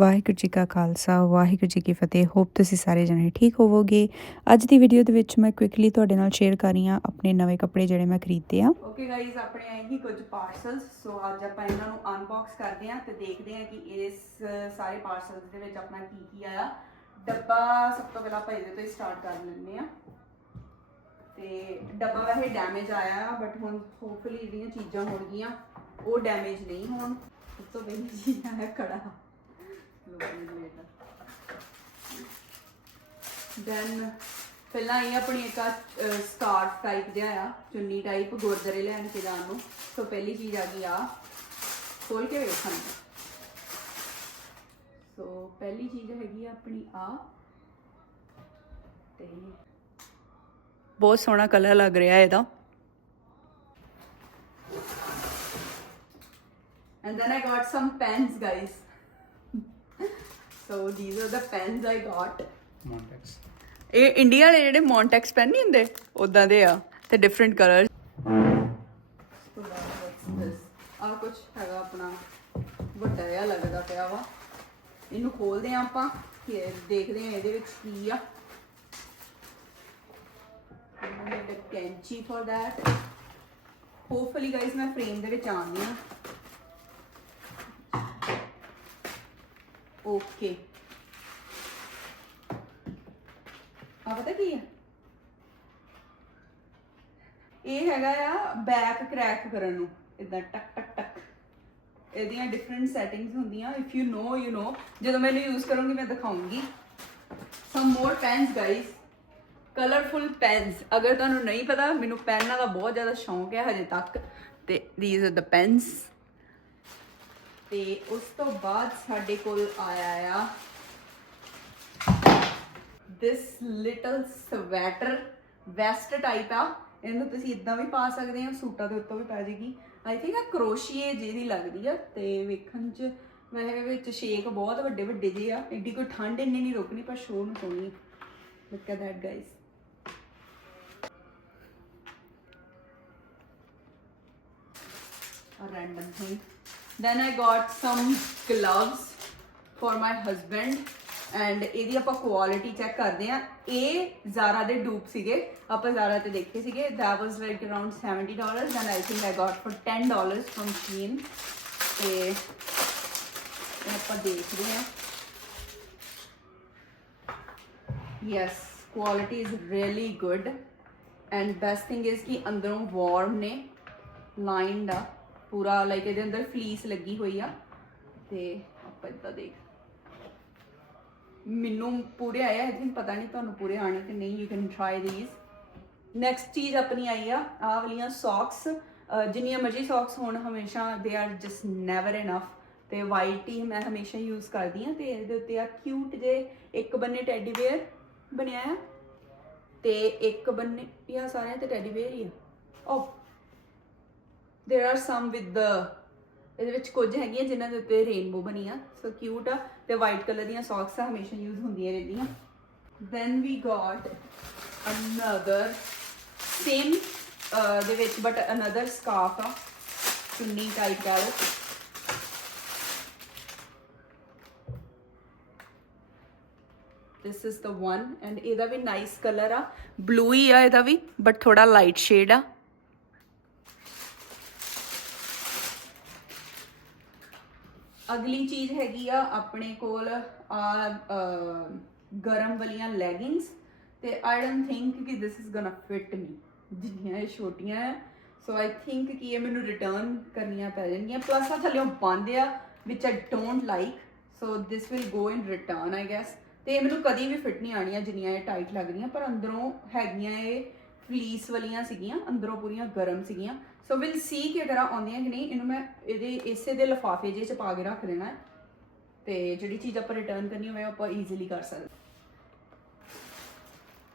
ਵਾਹਿਗੁਰੂ ਜੀ ਕਾ ਖਾਲਸਾ, ਵਾਹਿਗੁਰੂ ਜੀ ਕੀ ਫਤਿਹ। ਹੋਪ ਤੁਸੀਂ ਸਾਰੇ ਜਣੇ ਠੀਕ ਹੋਵੋਗੇ। ਅੱਜ ਦੀ ਵੀਡੀਓ ਦੇ ਵਿੱਚ ਮੈਂ ਕੁਇਕਲੀ ਤੁਹਾਡੇ ਨਾਲ ਸ਼ੇਅਰ ਕਰ ਰਹੀ ਹਾਂ ਆਪਣੇ ਨਵੇਂ ਕੱਪੜੇ ਜਿਹੜੇ ਮੈਂ ਖਰੀਦੇ ਆ ਓਕੇ ਗਾਇਜ਼ ਆਪਣੇ ਆਏ ਹੀ ਕੁਝ ਪਾਰਸਲਸ ਸੋ ਅੱਜ ਆਪਾਂ ਇਹਨਾਂ ਨੂੰ ਅਨਬਾਕਸ ਕਰਦੇ ਹਾਂ ਤੇ ਦੇਖਦੇ ਹਾਂ ਕਿ ਇਸ ਸਾਰੇ ਪਾਰਸਲਸ ਦੇ ਵਿੱਚ ਆਪਣਾ ਕੀ ਕੀ ਆਇਆ। ਡੱਬਾ ਸਭ ਤੋਂ ਪਹਿਲਾਂ ਆਪਾਂ ਇਹਦੇ ਤੋਂ ਹੀ ਸਟਾਰਟ ਕਰ ਲੈਂਦੇ ਆ ਤੇ ਡੱਬਾ ਵੈਸੇ ਡੈਮੇਜ ਆਇਆ ਬਟ ਹੁਣ ਹੋਪਫੁਲੀ ਜਿਹੜੀਆਂ ਚੀਜ਼ਾਂ ਹੋਣਗੀਆਂ, ਉਹ ਡੈਮੇਜ ਨਹੀਂ ਹੋਣ। ਸਭ ਤੋਂ ਪਹਿਲੀ ਚੀਜ਼ ਆਇਆ ਕੜਾ ਦੈਨ ਪਹਿਲਾਂ ਇਹ ਆਪਣੀ ਇੱਕ ਸਕਾਰਫ ਟਾਈਪ ਜਿਹਾ ਆ, ਚੁੰਨੀ ਟਾਈਪ ਗੁਰਦੁਆਰੇ ਲੈਣ ਕੇ ਜਾਣ ਨੂੰ। ਸੋ ਪਹਿਲੀ ਚੀਜ਼ ਆ ਗਈ ਆ, ਖੋਲ ਕੇ ਵੇਖਣ ਸੋ ਪਹਿਲੀ ਚੀਜ਼ ਹੈਗੀ ਆ ਆਪਣੀ ਆ, ਤੇ ਬਹੁਤ ਸੋਹਣਾ ਕਲਰ ਲੱਗ ਰਿਹਾ ਇਹਦਾ। And then I got some pens, guys so these are the pens I got. Montex. ਇਹ ਇੰਡੀਆ ਵਾਲੇ ਜਿਹੜੇ ਮੌਂਟੈਕਸ ਪੈਨ ਨਹੀਂ ਹੁੰਦੇ ਉਦਾਂ ਦੇ ਆ ਤੇ ਡਿਫਰੈਂਟ ਕਲਰ ਆ ਕੁਝ ਹੈਗਾ ਆਪਣਾ ਵੱਡਾ ਜਿਹਾ ਲੱਗਦਾ ਪਿਆ ਵਾ। ਇਹਨੂੰ ਖੋਲਦੇ ਆ ਆਪਾਂ ਕਿ ਦੇਖਦੇ ਆ ਇਹਦੇ ਵਿੱਚ ਕੀ ਆ। ਅ ਕੈਂਚੀ ਫॉर that ਹੋਪਫੁਲੀ ਗਾਇਸ ਮੈਂ ਫਰੇਮ ਦੇ ਵਿੱਚ ਆਉਂਦੀ ਆ। ਓਕੇ। ਆ ਪਤਾ ਕੀ ਹੈ ਇਹ ਹੈਗਾ ਆ ਬੈਕ ਕ੍ਰੈਕ ਕਰਨ ਨੂੰ ਇਦਾਂ ਟਕ ਟਕ ਟਕ। ਇਹਦੀਆਂ ਡਿਫਰੈਂਟ ਸੈਟਿੰਗਸ ਹੁੰਦੀਆਂ if you know you know ਜਦੋਂ ਮੈਂ ਇਹਨੂੰ ਯੂਜ਼ ਕਰੂੰਗੀ, ਮੈਂ ਦਿਖਾਉਂਗੀ। Some more pens guys colourful pens ਅਗਰ ਤੁਹਾਨੂੰ ਨਹੀਂ ਪਤਾ, ਮੈਨੂੰ ਪੈਨਾਂ ਦਾ ਬਹੁਤ ਜ਼ਿਆਦਾ ਸ਼ੌਂਕ ਹੈ ਹਜੇ ਤੱਕ। ਤੇ ਥੀਸ ਆਰ ਦ ਪੈਨਸ ਤੇ ਉਸ ਤੋਂ ਬਾਅਦ ਸਾਡੇ ਕੋਲ ਆਇਆ ਆ this little sweater vest type ਆ। ਇਹਨੂੰ ਤੁਸੀਂ ਇਦਾਂ ਵੀ ਪਾ ਸਕਦੇ ਹੋ, ਸੂਟਾਂ ਦੇ ਉੱਤੋਂ ਵੀ ਪੈ ਜਾਏਗੀ ਆਈ ਥਿੰਕ ਆ ਕਰੋਸ਼ੀਏ ਜਿਹਦੀ ਲੱਗਦੀ ਆ ਤੇ ਵੇਖਣ ਚ ਵੈਸੇ ਵਿੱਚ ਸ਼ੇਕ ਬਹੁਤ ਵੱਡੇ ਵੱਡੇ ਜਿਹੇ ਆ। ਐਡੀ ਕੋਈ ਠੰਡ ਇੰਨੀ ਨਹੀਂ ਰੋਕਣੀ, ਪਰ ਸ਼ੋਅ ਨੂੰ ਸੋਹਣੀ look at that guys a random thing. Then I got some gloves for my husband and ਇਹਦੀ ਆਪਾਂ ਕੁਆਲਿਟੀ ਚੈੱਕ ਕਰਦੇ ਆ ਇਹ Zara ਦੇ ਡੂਪ ਸੀਗੇ ਆਪਾਂ Zara ਤੇ ਦੇਖੇ ਸੀਗੇ that was like around 70 dollars and I think I got for 10 dollars from Shein ਤੇ ਇਹ ਆਪਾਂ ਦੇਖਦੇ ਆ yes quality is really good and best thing is ਕਿ ਅੰਦਰੋਂ ਵਾਰਮ ਨੇ ਲਾਈਨਡ ਆ ਪੂਰਾ ਲਾਈਕ ਇਹਦੇ ਅੰਦਰ ਫਲੀਸ ਲੱਗੀ ਹੋਈ ਆ। ਤੇ ਆਪਾਂ ਇਦਾਂ ਦੇਖ। ਮੈਨੂੰ ਪੂਰੇ ਆਏ ਆਈ ਥਿੰਕ ਪਤਾ ਨਹੀਂ ਤੁਹਾਨੂੰ ਪੂਰੇ ਆਣੇ ਕਿ ਨਹੀਂ you can try these next ਚੀਜ਼ ਆਪਣੀ ਆਈ ਆ, ਆਹ ਵਾਲੀਆਂ ਸੌਕਸ ਜਿੰਨੀਆਂ ਮਰਜ਼ੀ ਸੌਕਸ ਹੋਣ, ਹਮੇਸ਼ਾ they are just never enough ਤੇ ਵਾਈਟ ਹੀ ਮੈਂ ਹਮੇਸ਼ਾ ਯੂਜ਼ ਕਰਦੀ ਆ, ਤੇ ਇਹਦੇ ਉੱਤੇ ਆ ਕਿਊਟ ਜੇ ਇੱਕ ਬੰਨੇ ਟੈਡੀ ਬੇਅਰ ਬਣਿਆ ਆ। ਤੇ ਇੱਕ ਬੰਨੇ, ਇਹ ਸਾਰਿਆਂ ਤੇ ਟੈਡੀ ਬੇਅਰ ਹੀ ਆ। Oh there are some with the, ਇਹਦੇ ਵਿੱਚ ਕੁਝ ਹੈਗੀਆਂ ਜਿਨ੍ਹਾਂ ਦੇ ਉੱਤੇ ਰੇਨਬੋ ਬਣੀ ਆ ਸੋ ਕਿਊਟ ਆ। ਤੇ ਵਾਈਟ ਕਲਰ ਦੀਆਂ ਸੌਕਸ ਆ, ਹਮੇਸ਼ਾ ਯੂਜ਼ ਹੁੰਦੀਆਂ ਰਹਿੰਦੀਆਂ। Then we got another same ਦੇ ਵਿੱਚ ਬਟ ਅਨਦਰ ਸਕਾਫ ਆ। ਚੁੰਨੀ ਟਾਈਪ ਦਾ ਉਹ this is the one and ਇਹਦਾ ਵੀ ਨਾਈਸ ਕਲਰ ਆ। ਬਲੂ ਹੀ ਆ ਇਹਦਾ ਵੀ ਬਟ ਥੋੜਾ ਲਾਈਟ ਸ਼ੇਡ ਆ। ਅਗਲੀ ਚੀਜ਼ ਹੈਗੀ ਆ ਆਪਣੇ ਕੋਲ ਆ ਗਰਮ ਵਾਲੀਆਂ ਲੈਗਿੰਗਸ ਤੇ ਆਈ ਡੋਨਟ ਥਿੰਕ ਕਿ this is gonna fit me ਜਿੰਨੀਆਂ ਇਹ ਛੋਟੀਆਂ ਆ। ਸੋ ਆਈ ਥਿੰਕ ਕਿ ਇਹ ਮੈਨੂੰ ਰਿਟਰਨ ਕਰਨੀਆਂ ਪੈ ਜਾਣਗੀਆਂ। ਪਲੱਸ ਆ ਥੱਲੇੋਂ ਬੰਦ ਆ which I don't like so this will go in return I guess ਤੇ ਇਹ ਮੈਨੂੰ ਕਦੀ ਵੀ ਫਿਟ ਨਹੀਂ ਆਣੀਆਂ ਜਿੰਨੀਆਂ ਇਹ ਟਾਈਟ ਲੱਗ ਰਹੀਆਂ ਪਰ ਅੰਦਰੋਂ ਹੈਗੀਆਂ ਇਹ ਫਲੀਸ ਵਾਲੀਆਂ ਸੀਗੀਆਂ, ਅੰਦਰੋਂ ਪੂਰੀਆਂ ਗਰਮ ਸੀਗੀਆਂ। ਸੋ ਵਿਲ ਸੀ ਕਿ ਅਗਰ ਆਉਂਦੀਆਂ ਕਿ ਨਹੀਂ ਇਹਨੂੰ ਮੈਂ ਇਹਦੇ ਇਸੇ ਦੇ ਲਫਾਫੇ ਜਿਹੇ ਚ ਪਾ ਕੇ ਰੱਖ ਦੇਣਾ ਹੈ ਤੇ ਜਿਹੜੀ ਚੀਜ਼ ਆਪਾਂ ਰਿਟਰਨ ਕਰਨੀ ਹੋਵੇ ਉਹ ਆਪਾਂ ਈਜ਼ੀਲੀ ਕਰ ਸਕਦੇ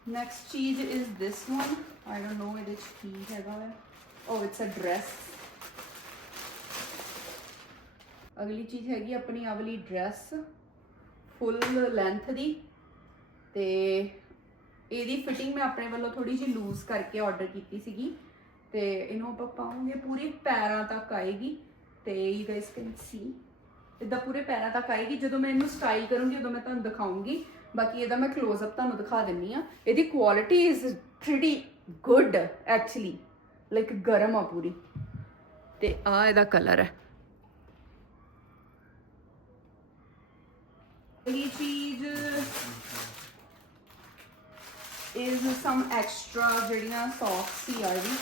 ਨੈਕਸਟ ਚੀਜ਼ is this one I don't know ਇਹਦੇ ਚ ਕੀ ਹੈਗਾ ਹੈ ਓ ਇਟਸ ਅ ਡਰੈਸ ਅਗਲੀ ਚੀਜ਼ ਹੈਗੀ ਆਪਣੀ ਆਹ ਵਾਲੀ ਡਰੈਸ ਫੁੱਲ ਲੈਂਥ ਦੀ ਤੇ ਇਹਦੀ ਫਿਟਿੰਗ ਮੈਂ ਆਪਣੇ ਵੱਲੋਂ ਥੋੜੀ ਜਿਹੀ ਲੂਜ਼ ਕਰਕੇ ਆਰਡਰ ਕੀਤੀ ਸੀਗੀ ਤੇ ਇਹਨੂੰ ਆਪਾਂ ਪਾਉਂਗੇ, ਪੂਰੇ ਪੈਰਾਂ ਤੱਕ ਆਏਗੀ। ਤੇ ਯੂ ਗਾਇਸ ਕੈਨ ਸੀ ਇਦਾਂ ਪੂਰੇ ਪੈਰਾਂ ਤੱਕ ਆਏਗੀ। ਜਦੋਂ ਮੈਂ ਇਹਨੂੰ ਸਟਾਈਲ ਕਰੂੰਗੀ, ਉਦੋਂ ਮੈਂ ਤੁਹਾਨੂੰ ਦਿਖਾਉਂਗੀ। ਬਾਕੀ ਇਹਦਾ ਮੈਂ ক্লোਜ਼ ਅਪ ਤੁਹਾਨੂੰ ਦਿਖਾ ਦਿੰਨੀ ਆ। ਇਹਦੀ quality is pretty good actually like ਗਰਮ ਆ ਪੂਰੀ। ਤੇ ਆ ਇਹਦਾ ਕਲਰ ਹੈ। ਇਹ ਚੀਜ਼ is ਸਮ ਐਕਸਟਰਾ ਜਿਹੜੀਆਂ ਸੌਕਸ ਹੀ ਆ ਜੀ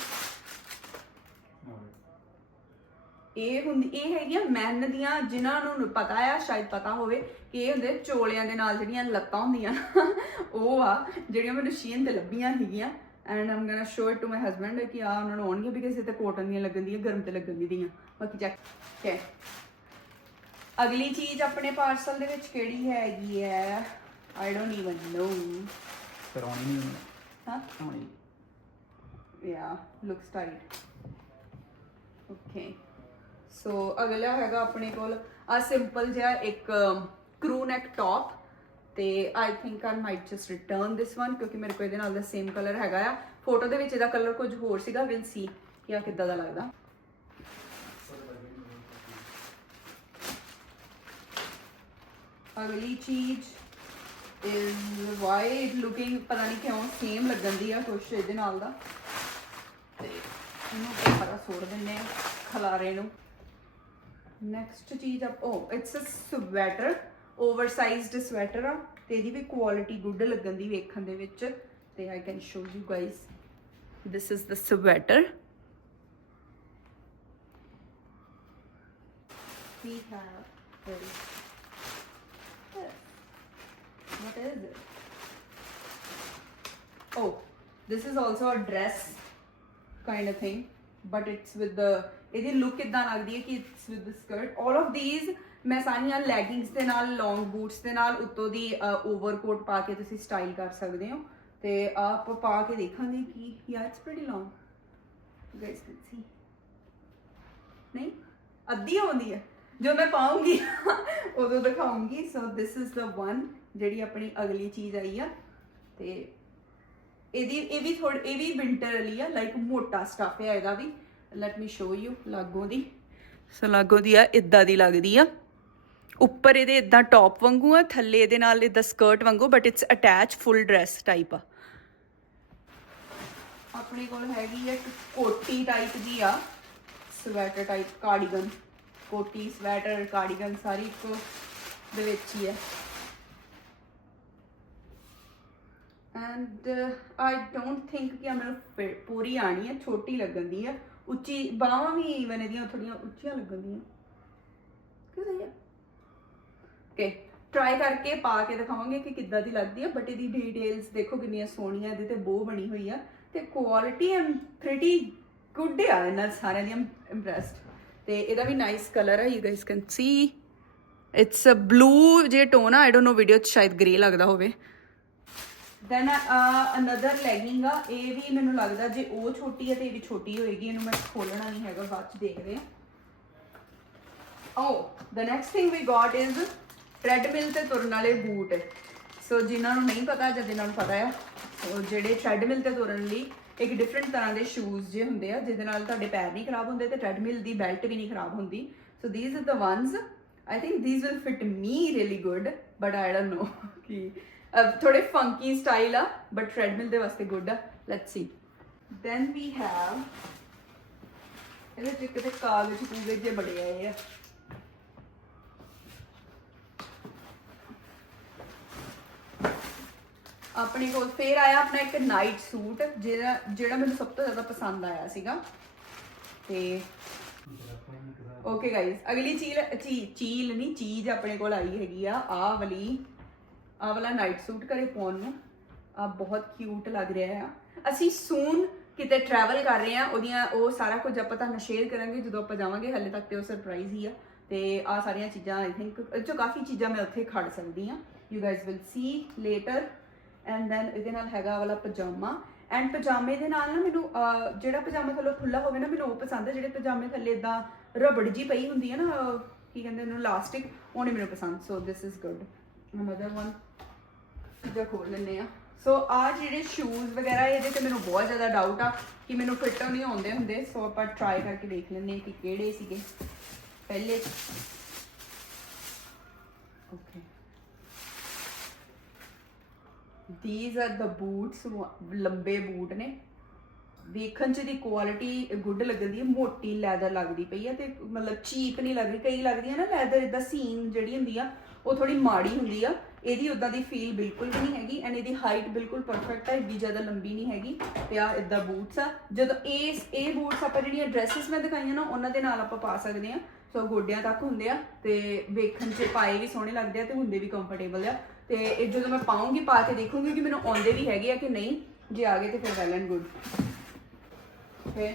ਇਹ ਹੁੰਦੀ ਇਹ ਹੈਗੀਆਂ ਮੈਨ ਦੀਆਂ ਜਿਨ੍ਹਾਂ ਨੂੰ ਪਤਾ ਆ ਸ਼ਾਇਦ ਪਤਾ ਹੋਵੇ ਕਿ ਇਹ ਹੁੰਦੇ ਚੋਲਿਆਂ ਦੇ ਨਾਲ ਜਿਹੜੀਆਂ ਲੱਤਾਂ ਹੁੰਦੀਆਂ ਉਹ ਆ ਜਿਹੜੀਆਂ ਮੈਨੂੰ ਸ਼ੀਨ ਤੇ ਲੱਭੀਆਂ ਹੈਗੀਆਂ and I'm gonna show it to my husband ਕਿ ਆ ਉਹਨਾਂ ਨੂੰ ਆਉਣਗੀਆਂ ਬਿਕਾਜ਼ ਇਹ ਤੇ ਕੋਟਨ ਦੀਆਂ ਲੱਗਣ ਦੀਆਂ ਗਰਮ ਤੇ ਲੱਗਣ ਦੀਆਂ। ਬਾਕੀ ਚੈੱਕ okay ਅਗਲੀ ਚੀਜ਼ ਆਪਣੇ ਪਾਰਸਲ ਦੇ ਵਿੱਚ ਕਿਹੜੀ ਹੈਗੀ ਹੈ? ਆਈ ਡੋਨਟ ਈਵਨ ਨੋ ਕਰਾਉਣੀ ਨਹੀਂ ਹਾਂ ਹੋਣੀ yeah looks tight okay ਸੋ ਅਗਲਾ ਹੈਗਾ ਆਪਣੇ ਕੋਲ ਆ ਸਿੰਪਲ ਜਿਹਾ ਇੱਕ ਕਰੂ ਨੈਕ ਟੌਪ ਤੇ I think I might just return this one ਕਿਉਂਕਿ ਮੇਰੇ ਕੋਲ ਇਹਦੇ ਨਾਲ ਦਾ ਸੇਮ ਕਲਰ ਹੈਗਾ ਆ। ਫੋਟੋ ਦੇ ਵਿੱਚ ਇਹਦਾ ਕਲਰ ਕੁਝ ਹੋਰ ਸੀਗਾ ਵਿਲ ਸੀ ਕਿ ਆ ਕਿੱਦਾਂ ਦਾ ਲੱਗਦਾ। ਅਗਲੀ ਚੀਜ਼ is white looking, ਪਤਾ ਨਹੀਂ ਕਿਉਂ ਸੇਮ ਲੱਗਣ ਦੀ ਆ ਕੁਛ ਇਹਦੇ ਨਾਲ ਦਾ। ਤੇ ਇਹਨੂੰ ਪਰਾ ਛੋੜ ਦਿੰਨੇ ਆ ਖਲਾਰੇ ਨੂੰ। ਨੈਕਸਟ ਚੀਜ਼ ਆਪ oh it's a sweater oversized sweater ਆ ਤੇ ਇਹਦੀ ਵੀ ਕੁਆਲਿਟੀ ਗੁੱਡ ਲੱਗਣ ਦੀ ਵੇਖਣ ਦੇ ਵਿੱਚ ਤੇ I can show you guys this is the sweater we have this. What is it? Oh, this is also a dress kind of thing, But it's with the, ਇਹਦੀ look ਇਦਾਂ ਲੱਗਦੀ ਹੈ ਕਿ it's with the skirt all of these, ਮੈਂ ਸਾਰੀਆਂ leggings ਦੇ ਨਾਲ ਲੌਂਗ boots ਦੇ ਨਾਲ, ਉੱਤੋਂ ਦੀ ਓਵਰਕੋਟ ਪਾ ਕੇ ਤੁਸੀਂ ਸਟਾਈਲ ਕਰ ਸਕਦੇ ਹੋ। ਤੇ ਆਪ ਪਾ ਕੇ ਦੇਖਾਂਗੇ ਕਿ yeah it's pretty long guys can see ਨਹੀਂ, ਅੱਧੀ ਆਉਂਦੀ ਹੈ। ਜੋ ਮੈਂ ਪਾਉਂਗੀ, ਉਦੋਂ ਦਿਖਾਉਂਗੀ। ਸੋ ਦਿਸ ਇਜ਼ ਦਾ ਵਨ ਜਿਹੜੀ ਆਪਣੀ ਅਗਲੀ ਚੀਜ਼ ਆਈ ਆ। ਤੇ ਇਹਦੀ ਇਹ ਵੀ ਥੋੜੀ ਇਹ ਵੀ ਵਿੰਟਰ ਵਾਲੀ ਆ ਲਾਈਕ ਮੋਟਾ ਸਟਫ ਹੈ ਇਹਦਾ ਵੀ। ਲੈਟ ਮੀ ਸ਼ੋ ਯੂ ਲਾਗੋ ਦੀ। ਸੋ ਲਾਗੋ ਦੀ ਆ ਇਦਾਂ ਦੀ ਲੱਗਦੀ ਆ। ਉੱਪਰ ਇਹਦੇ ਇਦਾਂ ਟੌਪ ਵਾਂਗੂ ਆ ਥੱਲੇ ਇਹਦੇ ਨਾਲ ਇਦਾਂ ਸਕਰਟ ਵਾਂਗੂ but it's attach full dress type ਆ। ਆਪਣੇ ਕੋਲ ਹੈਗੀ ਆ ਇੱਕ ਕੋਟੀ ਟਾਈਪ ਜੀ ਆ ਸਵੈਟਰ ਟਾਈਪ ਕਾਰਡੀਗਨ ਕੋਟੀ ਸਵੈਟਰ ਕਾਰਡੀਗਨ ਸਾਰੀ ਇੱਕੋ ਦੇ ਵਿੱਚ ਹੀ ਹੈ ਐਂਡ ਆਈ ਡੋਨਟ ਥਿੰਕ ਕਿ ਮੈਨੂੰ ਫਿ- ਪੂਰੀ ਆਣੀ ਹੈ, ਛੋਟੀ ਲੱਗਣ ਦੀ ਹੈ। ਉੱਚੀ, ਬਾਹਾਂ ਵੀ ਇਵਨ ਇਹਦੀਆਂ ਥੋੜੀਆਂ ਉੱਚੀਆਂ ਲੱਗਣ ਦੀਆਂ। ਕਿਉਂ ਸਹੀ ਹੈ? ਓਕੇ ਟਰਾਈ ਕਰਕੇ ਪਾ ਕੇ ਦਿਖਾਵਾਂਗੇ ਕਿ ਕਿੱਦਾਂ ਦੀ ਲੱਗਦੀ ਹੈ ਬਟ ਇਹਦੀ ਡਿਟੇਲਸ ਦੇਖੋ ਕਿੰਨੀਆਂ ਸੋਹਣੀਆਂ, ਇਹਦੇ ਤੇ ਬੋ ਬਣੀ ਹੋਈ ਆ। ਤੇ ਕੁਆਲਿਟੀ ਐਮ ਪ੍ਰੀਟੀ ਗੁੱਡ ਆ ਇਹਨਾਂ ਸਾਰਿਆਂ ਦੀ ਇੰਪ੍ਰੈਸਡ ਤੇ ਇਹਦਾ ਵੀ ਨਾਈਸ ਕਲਰ ਹੈ you guys can see it's uh blue ਜੇ ਟੋਨ ਆ ਆਈ ਡੋਨਟ ਨੋ ਵੀਡੀਓ ਚ ਸ਼ਾਇਦ ਗ੍ਰੇ ਲੱਗਦਾ ਹੋਵੇ। ਦੈਨ ਅਨਦਰ ਲੈਗਿੰਗ ਆ ਇਹ ਵੀ ਮੈਨੂੰ ਲੱਗਦਾ ਜੇ ਉਹ ਛੋਟੀ ਹੈ ਤੇ ਇਹ ਵੀ ਛੋਟੀ ਹੋਏਗੀ, ਇਹਨੂੰ ਮੈਂ ਖੋਲਣਾ ਨਹੀਂ ਹੈਗਾ, ਬਾਅਦ ਚ ਦੇਖਦੇ ਆ oh oh, the next thing we got is treadmill ਤੇ ਤੁਰਨ ਵਾਲੇ ਬੂਟ। ਸੋ ਜਿਨ੍ਹਾਂ ਨੂੰ ਨਹੀਂ ਪਤਾ ਜਾਂ ਜਿਨ੍ਹਾਂ ਨੂੰ ਪਤਾ ਆ ਜਿਹੜੇ ਟ੍ਰੈਡਮਿਲ ਤੇ ਤੁਰਨ ਲਈ ਇੱਕ ਡਿਫਰੈਂਟ ਤਰ੍ਹਾਂ ਦੇ ਸ਼ੂਜ਼ ਜੇ ਹੁੰਦੇ ਆ, ਜਿਹਦੇ ਨਾਲ ਤੁਹਾਡੇ ਪੈਰ ਨਹੀਂ ਖਰਾਬ ਹੁੰਦੇ ਤੇ ਟ੍ਰੈਡਮਿਲ ਦੀ ਬੈਲਟ ਵੀ ਨਹੀਂ ਖਰਾਬ ਹੁੰਦੀ। So these are the ones I think these will fit me really good but I don't know ਕਿ ਥੋੜੇ ਫੰਕੀ ਸਟਾਈਲ ਆ ਬਟ ਟ੍ਰੈਡਮਿਲ ਦੇ ਵਾਸਤੇ ਗੁੱਡ ਆ। Let's see then we have ਇਹਦੇ ਚ ਕਿਤੇ ਕਾਗਜ਼ ਕੂਗਜ਼ ਜੇ ਬੜੇ ਆਏ ਆ। ਆਪਣੇ ਕੋਲ ਫੇਰ ਆਇਆ ਆਪਣਾ ਇੱਕ ਨਾਈਟ ਸੂਟ ਜਿਹੜਾ ਜਿਹੜਾ ਮੈਨੂੰ ਸਭ ਤੋਂ ਜ਼ਿਆਦਾ ਪਸੰਦ ਆਇਆ ਸੀਗਾ। ਤੇ ਓਕੇ ਗਾਇਸ ਅਗਲੀ ਚੀਲ, ਚੀ- ਚੀਲ ਨਹੀਂ ਚੀਜ਼ ਆਪਣੇ ਕੋਲ ਆਈ ਹੈਗੀ ਆ, ਆਹ ਵਾਲੀ। ਆਹ ਵਾਲਾ ਨਾਈਟ ਸੂਟ ਕਰੇ ਪਾਉਣ ਨੂੰ। ਆ ਬਹੁਤ ਕਿਊਟ ਲੱਗ ਰਿਹਾ ਆ। ਅਸੀਂ ਸੂਨ ਕਿਤੇ ਟਰੈਵਲ ਕਰ ਰਹੇ ਆ, ਉਹਦੀਆਂ ਉਹ ਸਾਰਾ ਕੁਝ ਆਪਾਂ ਤੁਹਾਨੂੰ ਸ਼ੇਅਰ ਕਰਾਂਗੇ, ਜਦੋਂ ਆਪਾਂ ਜਾਵਾਂਗੇ, ਹਲੇ ਤੱਕ ਤੇ ਉਹ ਸਰਪ੍ਰਾਈਜ਼ ਹੀ ਆ। ਤੇ ਆ ਸਾਰੀਆਂ ਚੀਜ਼ਾਂ ਆਈ ਥਿੰਕ ਜੋ ਕਾਫੀ ਚੀਜ਼ਾਂ ਮੈਂ ਉੱਥੇ ਖੜ ਸਕਦੀ ਆ। You guys will see later and then ਇਹਦੇ ਨਾਲ ਹੈਗਾ ਵਾਲਾ ਪਜਾਮਾ। ਐਂਡ ਪਜਾਮੇ ਦੇ ਨਾਲ ਨਾ ਮੈਨੂੰ ਜਿਹੜਾ ਪਜਾਮਾ ਥੱਲੇ ਖੁੱਲਾ ਹੋਵੇ ਨਾ, ਮੈਨੂੰ ਉਹ ਪਸੰਦ ਹੈ ਜਿਹੜੇ ਪਜਾਮੇ ਥੱਲੇ ਇਦਾਂ ਰਬੜ ਜੀ ਪਈ ਹੁੰਦੀ ਹੈ ਨਾ ਕੀ ਕਹਿੰਦੇ ਉਹਨੂੰ ਲਾਸਟਿਕ ਉਹ ਨਹੀਂ ਮੈਨੂੰ ਪਸੰਦ। So this is good another one ਜਿਹੜਾ ਖੋਲ ਲੈਂਦੇ ਆ ਸੋ ਆ ਜਿਹੜੇ ਸ਼ੂਜ਼ ਵਗੈਰਾ, ਇਹਦੇ ਤੇ ਮੈਨੂੰ ਬਹੁਤ ਜ਼ਿਆਦਾ ਡਾਊਟ ਆ ਕਿ ਮੈਨੂੰ ਫਿੱਟ ਨਹੀਂ ਆਉਂਦੇ ਹੁੰਦੇ। ਸੋ ਆਪਾਂ ਟਰਾਈ ਕਰਕੇ ਦੇਖ ਲੈਂਦੇ ਕਿ ਕਿਹੜੇ ਸੀਗੇ। ਪਹਿਲੇ। Okay. These are the boots, ਲੰਬੇ ਬੂਟ ਨੇ। ਵੇਖਣ ਚ ਦੀ ਕੁਆਲਿਟੀ ਗੁੱਡ ਲੱਗਦੀ ਹੈ, ਮੋਟੀ ਲੈਦਰ ਲੱਗਦੀ ਪਈ ਹੈ ਤੇ ਮਤਲਬ ਚੀਪ ਨਹੀਂ ਲੱਗਦੀ। ਕਈ ਲੱਗਦੀਆਂ ਨਾ ਲੈਦਰ ਇਦਾਂ ਸੀਨ ਜਿਹੜੀ ਹੁੰਦੀ ਆ ਉਹ ਥੋੜੀ ਮਾੜੀ ਹੁੰਦੀ ਆ, ਇਹਦੀ ਉਦਾਂ ਦੀ ਫੀਲ ਬਿਲਕੁਲ ਵੀ ਨਹੀਂ ਹੈਗੀ ਐਂਡ ਇਹਦੀ ਹਾਈਟ ਬਿਲਕੁਲ ਪਰਫੈਕਟ ਹੈ ਏਡੀ ਜ਼ਿਆਦਾ ਲੰਬੀ ਨਹੀਂ ਹੈਗੀ ਤੇ ਆ ਇਦਾਂ ਬੂਟਸ ਆ। ਜਦੋਂ ਇਹ ਇਹ ਬੂਟਸ ਆਪਾਂ ਜਿਹੜੀਆਂ ਡਰੈਸਸ ਮੈਂ ਦਿਖਾਈਆਂ ਨਾ, ਉਹਨਾਂ ਦੇ ਨਾਲ ਆਪਾਂ ਪਾ ਸਕਦੇ ਆ। ਸੋ ਗੋਡਿਆਂ ਤੱਕ ਹੁੰਦੇ ਆ ਤੇ ਵੇਖਣ 'ਚ ਪਾਏ ਵੀ ਸੋਹਣੇ ਲੱਗਦੇ ਆ ਤੇ ਹੁੰਦੇ ਵੀ ਕੰਫਰਟੇਬਲ ਆ। ਤੇ ਇਹ ਜਦੋਂ ਮੈਂ ਪਾਉਂਗੀ, ਪਾ ਕੇ ਦੇਖੂੰਗੀ ਕਿ ਮੈਨੂੰ ਆਉਂਦੇ ਵੀ ਹੈਗੇ ਆ ਕਿ ਨਹੀਂ, ਜੇ ਆ ਗਏ ਤੇ ਫਿਰ well and good okay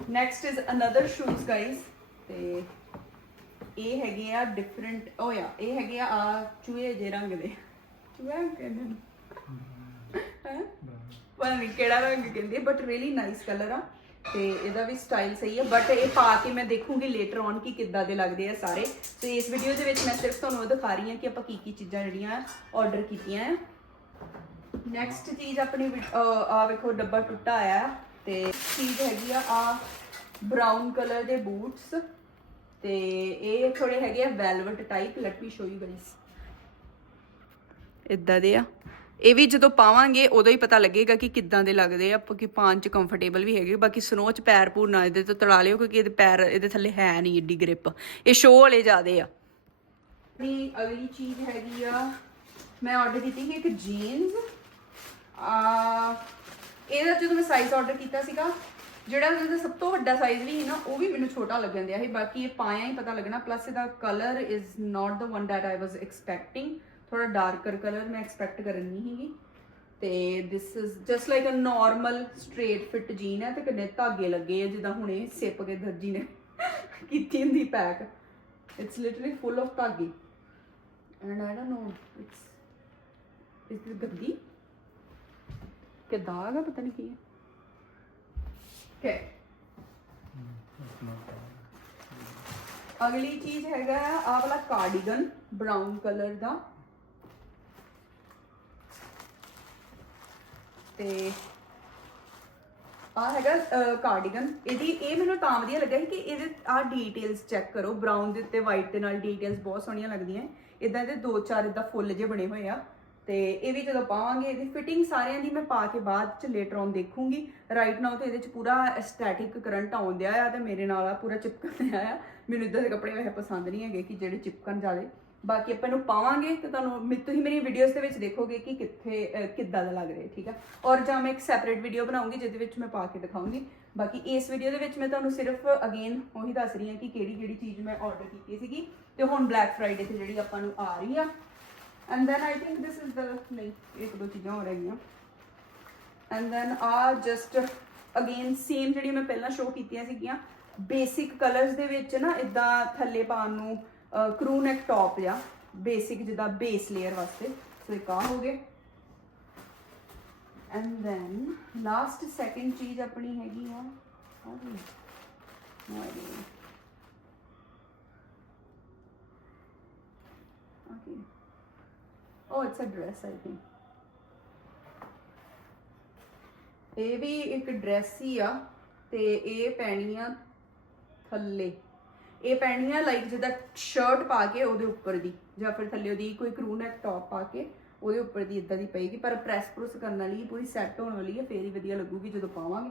next is another shoes guys ਤੇ ਇਹ ਹੈਗੇ ਆ ਡਿਫਰੈਂਟ ਓ ਯਾ, ਇਹ ਹੈਗੇ ਆ ਆ ਚੂਹੇ ਜੇ ਰੰਗ ਦੇ। ਚੂਹੇ ਕਹਿੰਦੇ ਨੇ। ਹੈ? ਪਤਾ ਨਹੀਂ ਕਿਹੜਾ ਰੰਗ ਕਹਿੰਦੇ ਬਟ ਰੀਲੀ ਨਾਈਸ ਕਲਰ ਆ। ਤੇ ਇਹਦਾ ਵੀ ਸਟਾਈਲ ਸਹੀ ਹੈ ਬਟ ਇਹ ਪਾ ਕੇ ਮੈਂ ਦੇਖੂੰਗੀ ਲੇਟਰ ਔਨ ਕਿ ਕਿੱਦਾਂ ਦੇ ਲੱਗਦੇ ਆ ਸਾਰੇ। ਤੇ ਇਸ ਵੀਡੀਓ ਦੇ ਵਿੱਚ ਮੈਂ ਸਿਰਫ ਤੁਹਾਨੂੰ ਉਹ ਦਿਖਾ ਰਹੀ ਹਾਂ ਕਿ ਆਪਾਂ ਕੀ ਕੀ ਚੀਜ਼ਾਂ ਜਿਹੜੀਆਂ ਆਰਡਰ ਕੀਤੀਆਂ ਆ। ਨੈਕਸਟ ਚੀਜ਼ ਆਪਣੀ ਵਿ- ਆ ਵੇਖੋ, ਡੱਬਾ ਟੁੱਟਾ ਆਇਆ। ਹੈ ਤੇ ਚੀਜ਼ ਹੈਗੀ ਆ ਆ ਬ੍ਰਾਊਨ ਕਲਰ ਦੇ ਬੂਟਸ ਤੇ ਇਹ ਥੋੜੇ ਹੈਗੇ ਆ velvet type let me show you guys ਇਦਾਂ ਦੇ ਆ। ਇਹ ਵੀ ਜਦੋਂ ਪਾਵਾਂਗੇ ਉਦੋਂ ਹੀ ਪਤਾ ਲੱਗੇਗਾ ਕਿ ਕਿੱਦਾਂ ਦੇ ਲੱਗਦੇ ਆ ਕਿ ਪਾਉਣ ਚ ਕੰਫਰਟੇਬਲ ਵੀ ਹੈਗੇ ਬਾਕੀ ਸਨੋ ਚ ਪੈਰ ਪੂਰ ਨਾ ਇਹਦੇ ਤੋਂ ਤੜਾ ਲਿਓ ਕਿਉਂਕਿ ਇਹਦੇ ਪੈਰ ਇਹਦੇ ਥੱਲੇ ਹੈ ਨਹੀਂ ਏਡੀ ਗ੍ਰਿਪ ਇਹ ਸ਼ੋਅ ਵਾਲੇ ਜ਼ਿਆਦੇ ਆ। ਆਪਣੀ ਅਗਲੀ ਚੀਜ਼ ਹੈਗੀ ਆ ਮੈਂ ਆਰਡਰ ਕੀਤੀ ਸੀ ਇੱਕ ਜੀਨਸ ਆ ਇਹਦਾ ਜਦੋਂ ਮੈਂ ਸਾਈਜ਼ ਆਰਡਰ ਕੀਤਾ ਸੀਗਾ ਜਿਹੜਾ ਉਹਦਾ ਸਭ ਤੋਂ ਵੱਡਾ ਸਾਈਜ਼ ਵੀ ਸੀ ਨਾ, ਉਹ ਵੀ ਮੈਨੂੰ ਛੋਟਾ ਲੱਗਣ ਦਿਆ ਸੀ। ਬਾਕੀ ਇਹ ਪਾਇਆ ਹੀ ਪਤਾ ਲੱਗਣਾ ਪਲੱਸ ਇਹਦਾ colour is not the one that I was expecting ਥੋੜਾ ਡਾਰਕਰ ਕਲਰ ਮੈਂ ਐਕਸਪੈਕਟ ਕਰਨ ਨਹੀਂ ਸੀਗੀ। ਤੇ this is just like uh normal straight fit jean ਹੈ ਤੇ ਕਿੰਨੇ ਧਾਗੇ ਲੱਗੇ ਆ, ਜਿੱਦਾਂ ਹੁਣੇ ਸਿੱਪ ਕੇ ਦਰਜੀ ਨੇ ਕੀਤੀ ਹੁੰਦੀ pack it's literally full of ਧਾਗੇ। And I don't know it's is this ਗੰਦੀ? ਕਿ ਦਾਗ ਆ ਪਤਾ ਨਹੀਂ ਕੀ ਹੈ Okay. ਅਗਲੀ ਚੀਜ਼ ਹੈਗਾ ਆ ਵਾਲਾ ਕਾਰਡੀਗਨ ਬ੍ਰਾਊਨ ਕਲਰ ਦਾ। ਤੇ ਆ ਹੈਗਾ ਕਾਰਡੀਗਨ ਇਹਦੀ, ਇਹ ਮੈਨੂੰ ਤਾਂ ਵਧੀਆ ਲੱਗਾ ਸੀ ਕਿ ਇਹਦੇ ਆ ਡੀਟੇਲਸ ਚੈੱਕ ਕਰੋ। ਬ੍ਰਾਊਨ ਦੇ ਉੱਤੇ ਵਾਈਟ ਦੇ ਨਾਲ ਡੀਟੇਲਸ ਬਹੁਤ ਸੋਹਣੀਆਂ ਲੱਗਦੀਆਂ। ਇਦਾਂ ਦੇ ਦੋ ਚਾਰ ਇਦਾਂ ਫੁੱਲ ਜਿਹੇ ਬਣੇ ਹੋਏ ਆ। ਤੇ ਇਹ ਵੀ ਜਦੋਂ ਪਾਵਾਂਗੇ, ਇਹਦੀ ਫਿਟਿੰਗ ਸਾਰਿਆਂ ਦੀ ਮੈਂ ਪਾ ਕੇ ਬਾਅਦ ਚ ਲੇਟਰ ਔਨ ਦੇਖੂੰਗੀ। ਰਾਈਟ ਨਾਓ ਤੇ ਇਹਦੇ ਚ ਪੂਰਾ ਸਟੈਟਿਕ ਕਰੰਟ ਆਉਂਦਿਆ ਆ ਤੇ ਮੇਰੇ ਨਾਲ ਆ ਪੂਰਾ ਚਿਪਕਣ ਆ। ਮੈਨੂੰ ਇਦਾਂ ਦੇ ਕੱਪੜੇ ਵੈਸੇ ਪਸੰਦ ਨਹੀਂ ਹੈਗੇ ਕਿ ਜਿਹੜੇ ਚਿਪਕਣ ਜਾਵੇ ਬਾਕੀ ਆਪਾਂ ਨੂੰ ਪਾਵਾਂਗੇ ਤੇ ਤੁਹਾਨੂੰ ਮੇ- ਤੁਸੀਂ ਮੇਰੀ ਵੀਡੀਓਜ਼ ਦੇ ਵਿੱਚ ਦੇਖੋਗੇ ਕਿ ਕਿੱਥੇ ਕਿੱਦਾਂ ਦਾ ਲੱਗ ਰਿਹਾ, ਠੀਕ ਆ? ਔਰ ਜਾਂ ਮੈਂ ਇੱਕ ਸੈਪਰੇਟ ਵੀਡੀਓ ਬਣਾਉਂਗੀ ਜਿਹਦੇ ਵਿੱਚ ਮੈਂ ਪਾ ਕੇ ਦਿਖਾਉਂਗੀ। ਬਾਕੀ ਇਸ ਵੀਡੀਓ ਦੇ ਵਿੱਚ ਮੈਂ ਤੁਹਾਨੂੰ ਸਿਰਫ ਅਗੇਨ ਉਹੀ ਦੱਸ ਰਹੀ ਹਾਂ ਕਿ ਕਿਹੜੀ ਕਿਹੜੀ ਚੀਜ਼ ਮੈਂ ਆਰਡਰ ਕੀਤੀ ਸੀਗੀ। ਤੇ ਹੁਣ ਬਲੈਕ ਫਰਾਈਡੇ ਤੇ ਜਿਹੜੀ ਆਪਾਂ ਨੂੰ ਆ ਰਹੀ ਆ and then I think this is the ਨਹੀਂ ਇੱਕ ਦੋ ਚੀਜ਼ਾਂ ਹੋ ਰਹੀਆਂ ਐਂਡ ਦੈਨ ਆ ਜਸਟ ਅਗੇਨ ਸੇਮ ਜਿਹੜੀ ਮੈਂ ਪਹਿਲਾਂ ਸ਼ੋਅ ਕੀਤੀਆਂ ਸੀਗੀਆਂ ਬੇਸਿਕ ਕਲਰਸ ਦੇ ਵਿੱਚ ਨਾ ਇਦਾਂ ਥੱਲੇ ਪਾਉਣ ਨੂੰ ਕਰੂ ਨੈਕ ਟੌਪ ਜਾਂ ਬੇਸਿਕ ਜਿੱਦਾਂ ਬੇਸ ਲੇਅਰ ਵਾਸਤੇ। ਸੋ ਇੱਕ ਆ ਹੋ ਗਏ। ਐਂਡ ਦੈਨ ਲਾਸਟ ਸੈਕਿੰਡ ਚੀਜ਼ ਆਪਣੀ ਹੈਗੀ ਆ ਆ ਗਈ no idea okay Oh, it's a dress, I think. ਇਹ ਵੀ ਇੱਕ ਡਰੈਸ ਹੀ ਆ ਤੇ ਇਹ ਪੈਣੀ ਆ ਥੱਲੇ। ਇਹ ਪੈਣੀ ਆ ਲਾਈਕ ਜਿੱਦਾਂ ਸ਼ਰਟ ਪਾ ਕੇ ਉਹਦੇ ਉੱਪਰ ਦੀ ਜਾਂ ਫਿਰ ਥੱਲੇ ਉਹਦੀ ਕੋਈ ਕਰੂ ਨੈਕ ਟੌਪ ਪਾ ਕੇ ਉਹਦੇ ਉੱਪਰ ਦੀ ਇਦਾਂ ਦੀ ਪਏਗੀ ਪਰ ਪ੍ਰੈਸ ਪ੍ਰੂਸ ਕਰਨ ਵਾਲੀ ਪੂਰੀ ਸੈੱਟ ਹੋਣ ਵਾਲੀ ਹੈ ਫੇਰ ਹੀ ਵਧੀਆ ਲੱਗੂਗੀ ਜਦੋਂ ਪਾਵਾਂਗੇ।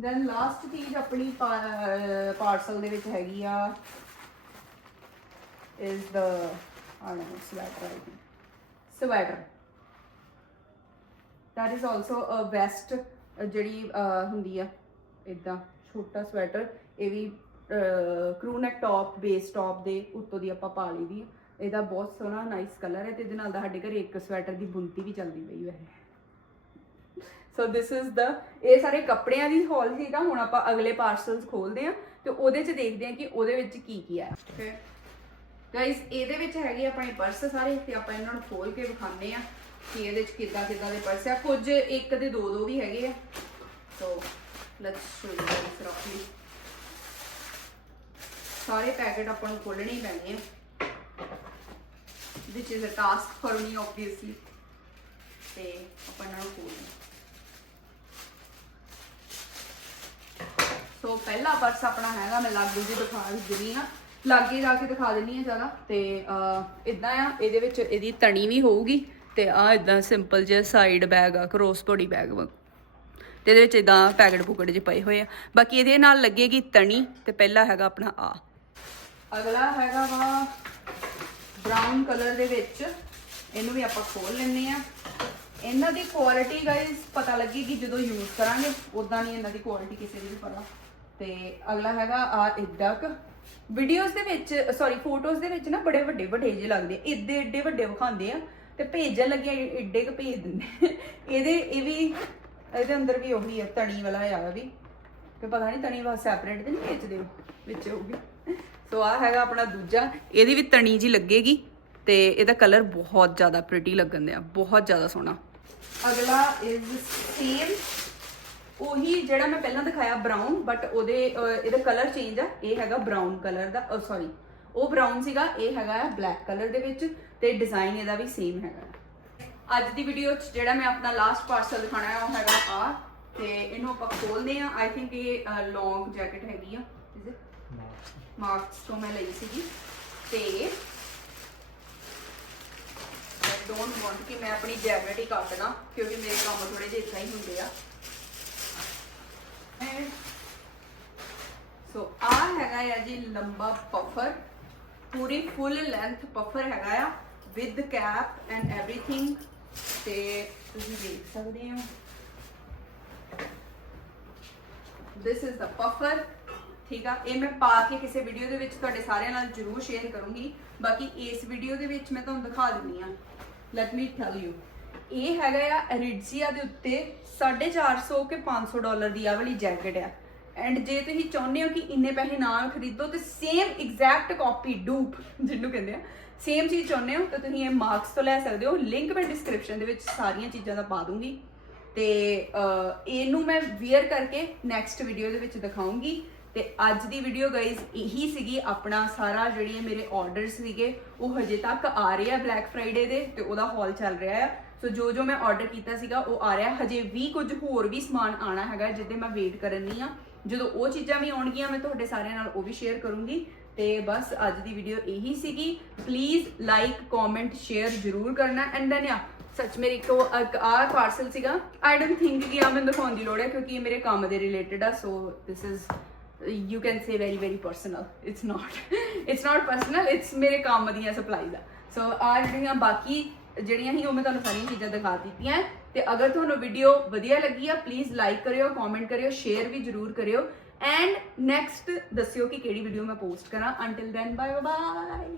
ਦੈਨ ਲਾਸਟ ਚੀਜ਼ ਆਪਣੀ ਪਾਰਸਲ ਦੇ ਵਿੱਚ ਹੈਗੀ ਆ is the I don't know sweater sweater think sweater that is also a vest ਜਿਹੜੀ ਹੁੰਦੀ ਆ ਇਦਾਂ ਛੋਟਾ ਸਵੈਟਰ ਇਹ ਵੀ ਕਰੂ ਨੈਕ ਟੌਪ ਬੇਸ ਟੌਪ ਦੇ ਉੱਤੋਂ ਦੀ ਆਪਾਂ ਪਾ ਲਈ ਦੀ ਇਹਦਾ ਬਹੁਤ ਸੋਹਣਾ ਨਾਈਸ ਕਲਰ ਹੈ ਤੇ ਇਹਦੇ ਨਾਲ ਦਾ ਸਾਡੇ ਘਰੇ ਇੱਕ ਸਵੈਟਰ ਦੀ ਬੁੰਤੀ ਵੀ ਚੱਲਦੀ ਪਈ ਵੈਸੇ ਸੋ ਦਿਸ ਇਜ਼ ਦਾ ਇਹ ਸਾਰੇ ਕੱਪੜਿਆਂ ਦੀ ਹੌਲ ਸੀਗਾ, ਹੁਣ ਆਪਾਂ ਅਗਲੇ ਪਾਰਸਲਸ ਖੋਲਦੇ ਆ ਤੇ ਉਹਦੇ ਚ ਦੇਖਦੇ ਆ ਕਿ ਉਹਦੇ ਵਿੱਚ ਕੀ ਕੀ ਆ ਗਾਇਸ ਇਹਦੇ ਵਿੱਚ ਹੈਗੇ ਆਪਣੇ ਪਰਸ ਸਾਰੇ ਤੇ ਆਪਾਂ ਇਹਨਾਂ ਨੂੰ ਖੋਲ ਕੇ ਵਿਖਾਉਂਦੇ ਆ ਕਿ ਇਹਦੇ ਵਿੱਚ ਕਿੱਦਾਂ ਕਿੱਦਾਂ ਦੇ ਪਰਸ ਆ। ਕੁਝ ਇੱਕ ਦੇ ਦੋ ਦੋ ਵੀ ਹੈਗੇ ਆ। So let's show you guys ਰਫਲੀ ਸਾਰੇ ਪੈਕੇਟ ਆਪਾਂ ਨੂੰ ਖੋਲਣੇ ਹੀ ਪੈਣੇ ਆ। Which is a task for me, obviously ਤੇ ਆਪਾਂ ਇਹਨਾਂ ਨੂੰ ਖੋਲਦੇ ਸੋ ਪਹਿਲਾ ਪਰਸ ਆਪਣਾ ਹੈਗਾ, ਮੈਂ ਲਾਗੂ ਜੀ ਦਿਖਾ ਦਿੰਦੀ ਹਾਂ। ਲਾਗੇ ਜਾ ਕੇ ਦਿਖਾ ਦਿੰਨੀ ਆ ਜ਼ਿਆਦਾ ਤੇ ਇਦਾਂ ਆ, ਇਹਦੇ ਵਿੱਚ ਇਹਦੀ ਤਣੀ ਵੀ ਹੋਊਗੀ ਤੇ ਆ ਇਦਾਂ ਸਿੰਪਲ ਜਿਹਾ ਸਾਈਡ ਬੈਗ ਆ ਕ੍ਰੋਸ ਬੋਡੀ ਬੈਗ ਵਾ। ਤੇ ਇਹਦੇ ਵਿੱਚ ਇਦਾਂ ਪੈਕਟ ਪੁਕਟ ਜਿਹੇ ਪਏ ਹੋਏ ਆ। ਬਾਕੀ ਇਹਦੇ ਨਾਲ ਲੱਗੇਗੀ ਤਣੀ ਤੇ ਪਹਿਲਾ ਹੈਗਾ ਆਪਣਾ ਆ। ਅਗਲਾ ਹੈਗਾ ਵਾ ਬ੍ਰਾਊਨ ਕਲਰ ਦੇ ਵਿੱਚ। ਇਹਨੂੰ ਵੀ ਆਪਾਂ ਖੋਲ ਲੈਂਦੇ ਆ ਇਹਨਾਂ ਦੀ ਕੁਆਲਿਟੀ ਗਾਇਸ ਪਤਾ ਲੱਗੇਗੀ ਜਦੋਂ ਯੂਜ਼ ਕਰਾਂਗੇ। ਉਦਾਂ ਨਹੀਂ ਇਹਨਾਂ ਦੀ ਕੁਆਲਿਟੀ ਕਿਸੇ ਦੀ ਵੀ ਪਤਾ। ਤੇ ਅਗਲਾ ਹੈਗਾ ਆ ਇੱਦਾਂ ਕ। ਵੀਡੀਓਜ਼ ਦੇ ਵਿੱਚ ਸੌਰੀ ਫੋਟੋਜ਼ ਦੇ ਵਿੱਚ ਨਾ ਬੜੇ ਵੱਡੇ ਵੱਡੇ ਜਿਹੇ ਲੱਗਦੇ ਏਡੇ ਏਡੇ ਵੱਡੇ ਵਿਖਾਉਂਦੇ ਆ ਤੇ ਭੇਜਣ ਲੱਗੇ ਏਡੇ ਕ ਭੇਜ ਦਿੰਦੇ ਇਹਦੇ, ਇਹ ਵੀ, ਇਹਦੇ ਅੰਦਰ ਵੀ ਉਹੀ ਆ, ਤਣੀ ਵਾਲਾ ਆ ਵੀ। ਤੇ ਪਤਾ ਨਹੀਂ ਤਣੀ ਵਾ ਸੈਪਰੇਟ ਤੇ ਨਹੀਂ ਵੇਚਦੇ ਉਹ, ਵਿੱਚ ਸੋ ਆ ਹੈਗਾ ਆਪਣਾ ਦੂਜਾ। ਇਹਦੀ ਵੀ ਤਣੀ ਜੀ ਲੱਗੇਗੀ ਤੇ ਇਹਦਾ ਕਲਰ ਬਹੁਤ ਜ਼ਿਆਦਾ ਪ੍ਰੀਟੀ ਲੱਗਣ ਦਿਆ, ਬਹੁਤ ਜ਼ਿਆਦਾ ਸੋਹਣਾ। ਅਗਲਾ ਇਜ਼ ਸੇਮ ਉਹੀ ਜਿਹੜਾ ਮੈਂ ਪਹਿਲਾਂ ਦਿਖਾਇਆ ਬਰਾਊਨ ਬਟ ਉਹਦੇ ਇਹਦਾ ਕਲਰ ਚੇਂਜ ਆ। ਇਹ ਹੈਗਾ ਬਰਾਊਨ ਕਲਰ ਦਾ ਸੌਰੀ ਉਹ ਬਰਾਊਨ ਸੀਗਾ, ਇਹ ਹੈਗਾ ਆ ਬਲੈਕ ਕਲਰ ਦੇ ਵਿੱਚ, ਤੇ ਡਿਜ਼ਾਈਨ ਇਹਦਾ ਵੀ ਸੇਮ ਹੈਗਾ। ਅੱਜ ਦੀ ਵੀਡੀਓ 'ਚ ਜਿਹੜਾ ਮੈਂ ਆਪਣਾ ਲਾਸਟ ਪਾਰਸਲ ਦਿਖਾਣਾ ਹੈ, ਉਹ ਹੈਗਾ ਆ, ਤੇ ਇਹਨੂੰ ਆਪਾਂ ਖੋਲਦੇ ਆ ਆਈ ਥਿੰਕ ਇਹ ਲੌਂਗ ਜੈਕਟ ਹੈਗੀ ਆ। ਇਜ਼ ਇਟ ਮਾਰਕਸ ਤੋਂ ਮੈਂ ਲਈ ਸੀਗੀ। ਤੇ ਡੋਨਟ ਵਾਂਟ ਕਿ ਮੈਂ ਆਪਣੀ ਜੈਕਟ ਹੀ ਕੱਟ ਦਾਂ ਕਿਉਂਕਿ ਮੇਰੇ ਕੰਮ ਥੋੜੇ ਜਿਹੇ ਇਦਾਂ ਹੀ ਹੁੰਦੇ ਆ। ਸੋ ਆ ਹੈਗਾ ਆ ਜੀ ਲੰਬਾ ਪਫਰ, ਪੂਰੀ ਫੁੱਲ ਲੈਂਥ ਪਫਰ ਹੈਗਾ ਆ ਵਿਦ ਕੈਪ ਐਂਡ ਐਵਰੀਥਿੰਗ ਤੇ ਤੁਸੀਂ ਦੇਖ ਸਕਦੇ ਹੋ। This is the puffer, ਠੀਕ ਆ? ਇਹ ਮੈਂ ਪਾ ਕੇ ਕਿਸੇ ਵੀਡੀਓ ਦੇ ਵਿੱਚ ਤੁਹਾਡੇ ਸਾਰਿਆਂ ਨਾਲ ਜਰੂਰ ਸ਼ੇਅਰ ਕਰੂੰਗੀ। ਬਾਕੀ ਇਸ ਵੀਡੀਓ ਦੇ ਵਿੱਚ ਮੈਂ ਤੁਹਾਨੂੰ ਦਿਖਾ ਦਿੰਨੀ ਆ ਲੈਟ ਮੀ ਟੈਲ ਯੂ ਇਹ ਹੈਗਾ ਆ ਰਿਡਜ਼ੀਆ ਦੇ ਉੱਤੇ 450 ਕੇ 500 ਡਾਲਰ ਦੀ ਆ ਵਾਲੀ ਜੈਕਟ ਆ। ਐਂਡ ਜੇ ਤੁਸੀਂ ਚਾਹੁੰਦੇ ਹੋ ਕਿ ਇੰਨੇ ਪੈਸੇ ਨਾਲ ਖਰੀਦੋ ਤੇ ਸੇਮ ਐਗਜ਼ੈਕਟ ਕਾਪੀ ਡੂਪ ਜਿਹਨੂੰ ਕਹਿੰਦੇ ਆ ਸੇਮ ਚੀਜ਼ ਚਾਹੁੰਦੇ ਹੋ ਤਾਂ ਤੁਸੀਂ ਇਹ ਮਾਰਕਸ ਤੋਂ ਲੈ ਸਕਦੇ ਹੋ। ਲਿੰਕ ਮੈਂ ਡਿਸਕ੍ਰਿਪਸ਼ਨ ਦੇ ਵਿੱਚ ਸਾਰੀਆਂ ਚੀਜ਼ਾਂ ਦਾ ਪਾ ਦੂੰਗੀ। ਤੇ ਇਹਨੂੰ ਮੈਂ ਵੇਅਰ ਕਰਕੇ ਨੈਕਸਟ ਵੀਡੀਓ ਦੇ ਵਿੱਚ ਦਿਖਾਉਂਗੀ। ਤੇ ਅੱਜ ਦੀ ਵੀਡੀਓ ਗਾਇਜ਼ ਇਹੀ ਸੀਗੀ ਆਪਣਾ ਸਾਰਾ ਜਿਹੜੀਆਂ ਮੇਰੇ ਆਰਡਰ ਸੀਗੇ, ਉਹ ਹਜੇ ਤੱਕ ਆ ਰਹੇ ਆ ਬਲੈਕ ਫਰਾਈਡੇ ਦੇ ਤੇ ਉਹਦਾ ਹਾਲ ਚੱਲ ਰਿਹਾ ਆ। ਸੋ ਜੋ ਜੋ ਮੈਂ ਆਰਡਰ ਕੀਤਾ ਸੀਗਾ, ਉਹ ਆ ਰਿਹਾ। ਹਜੇ ਵੀ ਕੁਝ ਹੋਰ ਵੀ ਸਮਾਨ ਆਣਾ ਹੈਗਾ ਜਿਹਦੇ ਮੈਂ ਵੇਟ ਕਰਨੀ ਆ ਜਦੋਂ ਉਹ ਚੀਜ਼ਾਂ ਵੀ ਆਉਣਗੀਆਂ, ਮੈਂ ਤੁਹਾਡੇ ਸਾਰਿਆਂ ਨਾਲ ਉਹ ਵੀ ਸ਼ੇਅਰ ਕਰੂੰਗੀ। ਤੇ ਬਸ, ਅੱਜ ਦੀ ਵੀਡੀਓ ਇਹੀ ਸੀਗੀ। ਪਲੀਜ਼ ਲਾਈਕ ਕਮੈਂਟ ਸ਼ੇਅਰ ਜ਼ਰੂਰ ਕਰਨਾ। ਐਂਡ ਦੈਨ ਯਾ ਸੱਚ ਮੇਰੇ ਕੋ ਆ ਪਾਰਸਲ ਸੀਗਾ। ਆਈ ਡੋਨਟ ਥਿੰਕ ਕਿ ਆ ਮੈਨੂੰ ਦਿਖਾਉਣ ਦੀ ਲੋੜ ਹੈ, ਕਿਉਂਕਿ ਇਹ ਮੇਰੇ ਕੰਮ ਦੇ ਰਿਲੇਟਡ ਆ। So this is you can say very very personal it's not it's not personal it's ਮੇਰੇ ਕੰਮ ਦੀਆਂ ਸਪਲਾਈਜ਼ ਆ। ਸੋ ਆ ਜਿਹੜੀਆਂ ਬਾਕੀ ਜਿਹੜੀਆਂ ਹੀ ਉਹ ਮੈਂ ਤੁਹਾਨੂੰ ਸਾਰੀਆਂ ਚੀਜ਼ਾਂ ਦਿਖਾ ਦਿੱਤੀਆਂ ਤੇ ਅਗਰ ਤੁਹਾਨੂੰ ਵੀਡੀਓ ਵਧੀਆ ਲੱਗੀ ਆ ਪਲੀਜ਼ ਲਾਈਕ ਕਰਿਓ ਕਮੈਂਟ ਕਰਿਓ ਸ਼ੇਅਰ ਵੀ ਜਰੂਰ ਕਰਿਓ। ਐਂਡ ਨੈਕਸਟ ਦੱਸਿਓ ਕਿ ਕਿਹੜੀ ਵੀਡੀਓ ਮੈਂ ਪੋਸਟ ਕਰਾਂ। Until then bye bye